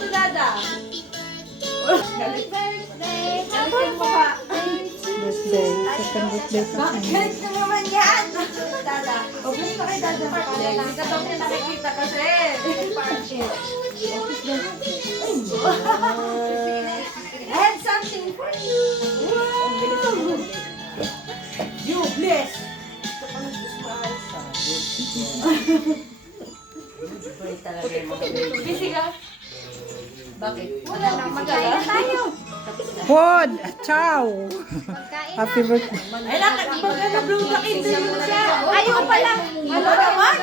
si Dada. Galit. Galit yung mukha. Birthday. Second birthday pa siya. Galit na naman yan. Dada. O, gusto kay Dada. Hindi ka daw niya nakikita kasi. I have something for you. Wow. You bless. Busy ka? Bakit? Wala nang magaling tayo. Pod! Ciao! Happy birthday. Ay, nakakablow na hindi mo siya. Ayaw pala. Ano naman?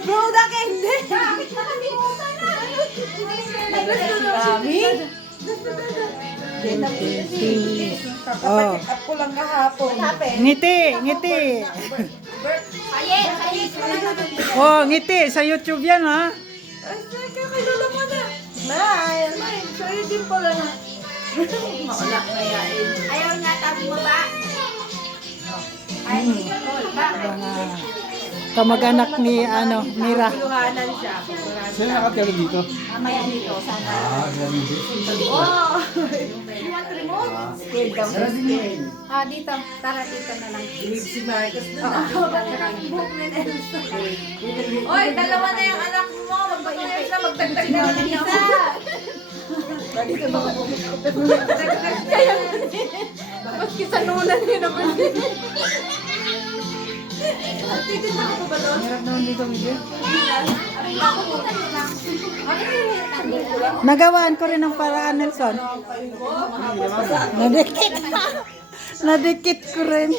Blow na hindi. Bakit nakalimutan na? Kami? Oh. Ako lang kahapon. Ngiti! Ngiti! Oh, ngiti! Sa YouTube yan, ha? Ay, kakilala mo na. Smile. Smile. Sa'yo din pala na. Maulak na yain. Ayaw niya tabi mo ba? Ay, ba? Kamag-anak ni, Mira. Kuluhanan siya. Saan nakatira dito? Mamaya dito, sana. Grabe. Oh! You want remote? Scared daw. Scared. Dito. Tara, dito na lang. Believe si Marcos doon na. Oy, dalawa na yung anak mo. Magpatuloy sila. Magdagdag na lang isa. Lagi ka baka magdagdag na yan. Maski sa nunan yun naman. Titin na ako ba doon? Hirap naman dito, Miguel. Ano Nagawaan ko rin ng paraan, Nelson. Nadikit. Nadikit ko rin.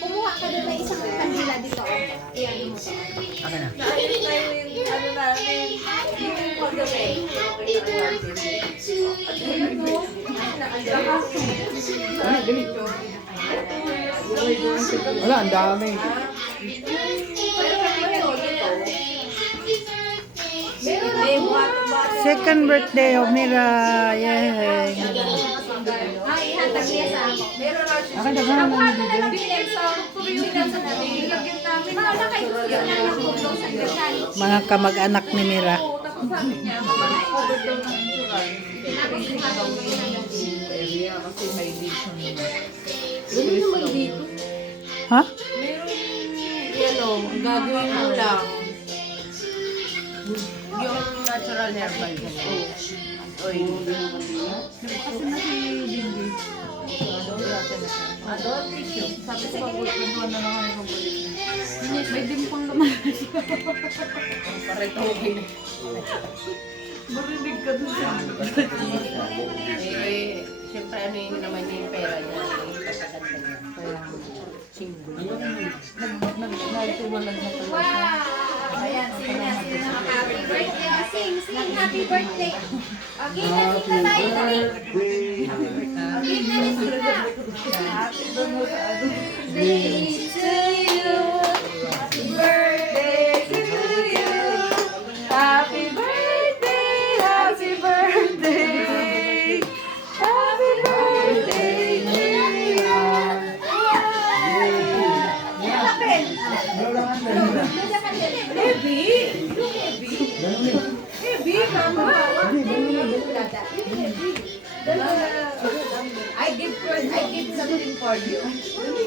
Kumuha ka doon na isang kandila dito. Iyan mo to. Wala, ang dami. Second birthday of Mira. Yay. Ay, ihatag niya sa ako. Meron na siya. Akin na ba? Nakuha ka na lang binil sa kuriyunan sa namin. Ilagyan namin. Wala kayo. Yun na lang kung sa gasan. Mga kamag-anak ni Mira. Tapos sabi niya, mag-cover daw ng insurance. Tapos ihatag mo yun na lang. Area kasi may lesion na. Ano naman dito? Ha? Meron, ang gagawin mo lang. Yung natural herbal na yun. Oy. Kasi na si Dindy. Adult tissue. Sabi ko, pagpuntuan na lang ako ng may dimpong naman siya. Parang okay na. Marinig ka dun sa eh, siyempre ano yun naman yung pera niya. Ipapaganda niya. Kaya, single. Nagtumalag na pala siya. Ayan, sing na. Happy birthday. Sing, happy birthday. Okay, nasing na tayo. Birthday to you. Happy birthday to you. Happy birthday, happy birthday, happy birthday to you. Heavy, heavy, mama. I give something for you. I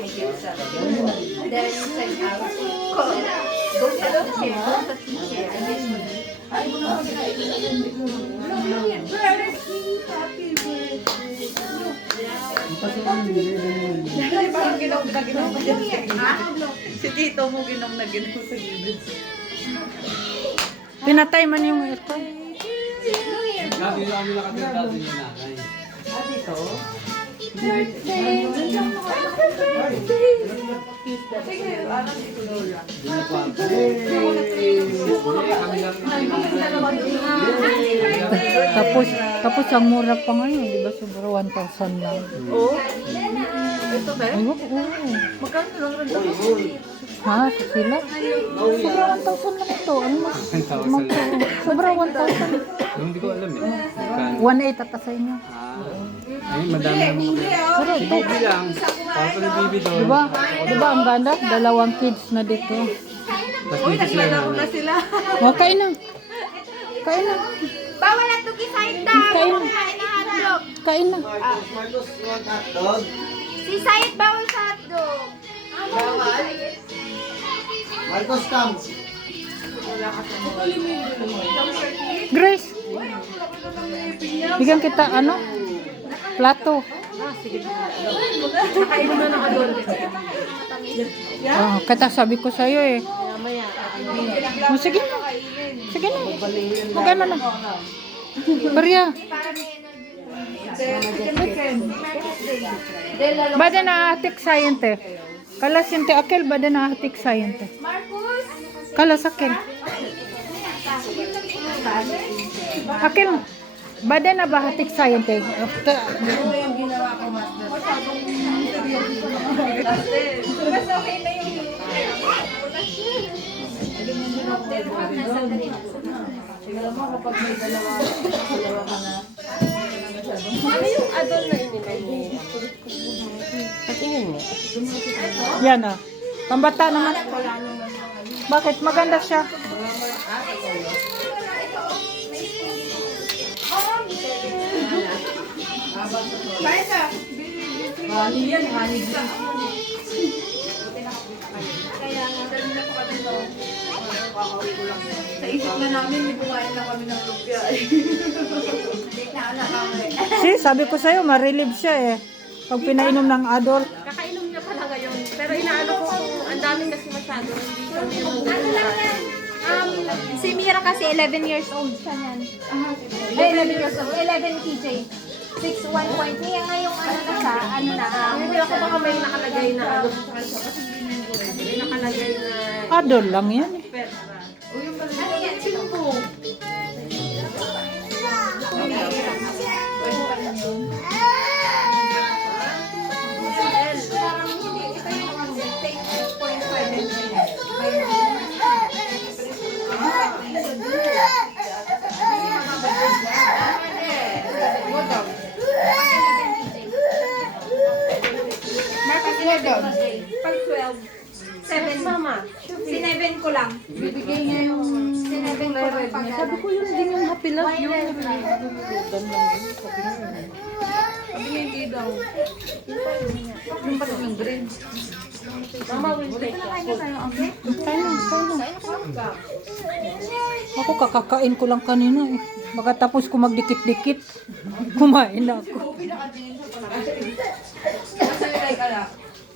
give something. Then you send out. Don't touch the chair. Don't touch the chair. I give you. Happy birthday. Parang ginom na ginom pa dyan sa gilid. Si Tito mo ginom na ginom sa gilid. Pinatay man yung ito. Grabe na kami nakatira dati yung nanay. Dito? Birthday. Sige, ano dito Lola? Tapos ang mura pa ngayon, di ba? Sobra 1,000 lang. Oo. Ito ba? Ay, oo. Magkano lang rin ito? Ha? Sila? Sobra 1,000 lang ito. Ano mas? Sobra 1,000. Hindi ko alam eh. Magkano? 1,800 ata sa inyo. Ay, madami ang mga. Pero Si ito, Bibi lang. Tapos ni Bibi doon. di ba? Di ba ang ganda? Dalawang kids na dito. Tapos Uy, dito sila nakilala ko nanay. na sila. O, kain na. Kain na. Bawal hotdog isahid daw. Kain. Kumain na hotdog. Kain na. Marcos, want hotdog? Si Said bawal sa hotdog. Bawal. Marcos, come. Grace. Bigyan kita ano? Plato. Oh, kata sabi ko sa'yo eh. Oh, sige na. Sige na. Magana na. Barya. Bada na atik sayente. Kala sinte akel bada na atik sayente. Marcus. Kala sakin. Akel. Bada na ba atik sayente? Yung ginawa ko, Master. Mas okay na yung Tingnan mo kapag may dalawa ka na. Ano yung adol na inilay ni? Patingin mo. Yan ah. Pambata naman. Bakit? Maganda siya. Honey yan, honey glass. Kaya nga. Sa isip na namin, may kumain na kami ng lumpia. See, sabi ko sa'yo, ma-relieve siya eh. Pag pinainom ng adult. Kakainom niya pala ngayon. Pero inaano ko kung ang dami kasi masyado. Hindi kami yung Ano lang yan? Si Mira kasi 11 years old siya niyan. Ay, 11 years old. 11 TJ. 6, 1 point. Niya nga yung ano na siya, ano na. Hindi ako baka may nakalagay na ano. May nakalagay na Adult lang yan eh. Ano yan? Parang hindi. Ito yung take 7. mama. Sineben ko lang. Bibigay niya yung Sineben ko lang pag sabi ko yun din yung happy love. Yung nilulutan lang yun. Sabi niya hindi daw. Yung pala yung green. Mama will take it. Kain na. Ako kakakain ko lang kanina eh. Pagkatapos ko magdikit-dikit, kumain na ako. Kasi like ala,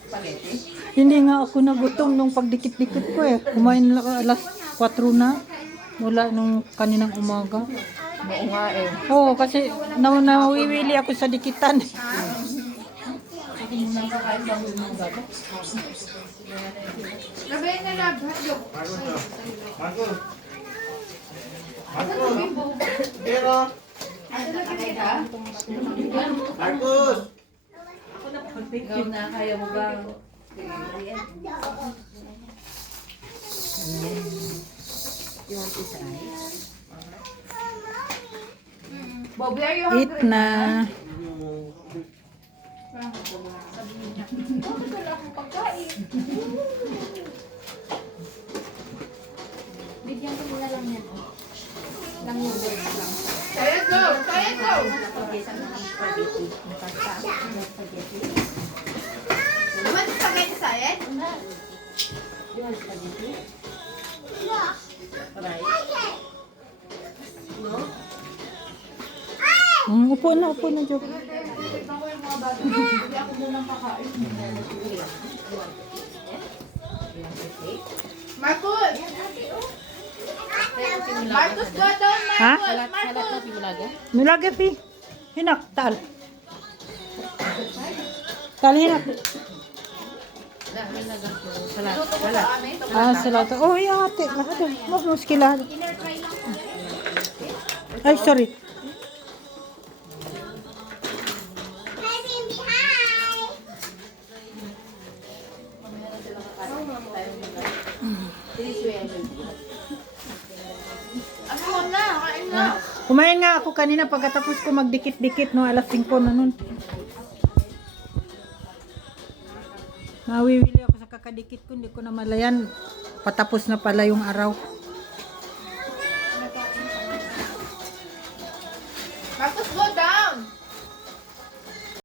spaghetti. Hindi nga ako nagutom nung pagdikit-dikit ko eh. Kumain lang ako alas 4 na. Mula nung kaninang umaga. Oo nga eh. Oo, kasi nawiwili ako sa dikitan. Labayan na lab. Marcos. Pero. Marcos. Ikaw na, kaya mo ba? Bobby, are you hungry? Eat na. Bigyan ko muna lang yan. Lang noodles lang. Kaya go! Kaya go! Naman sa spaghetti sayet? Upo na, Job. Marcus! Marcus, go down, Ha? Marcus! Nilagay fi. Hinak, tal. Tal, hinak. Ah, salata. Oh, iya, ate. Lahat. Mas muskilah. Ay, sorry. Ano na? Kain na. Kumain nga ako kanina pagkatapos ko magdikit-dikit no alas 5 na nun. Nawiwili ako sa kakadikit ko, hindi ko na malayan. Patapos na pala yung araw. Marcos, go down!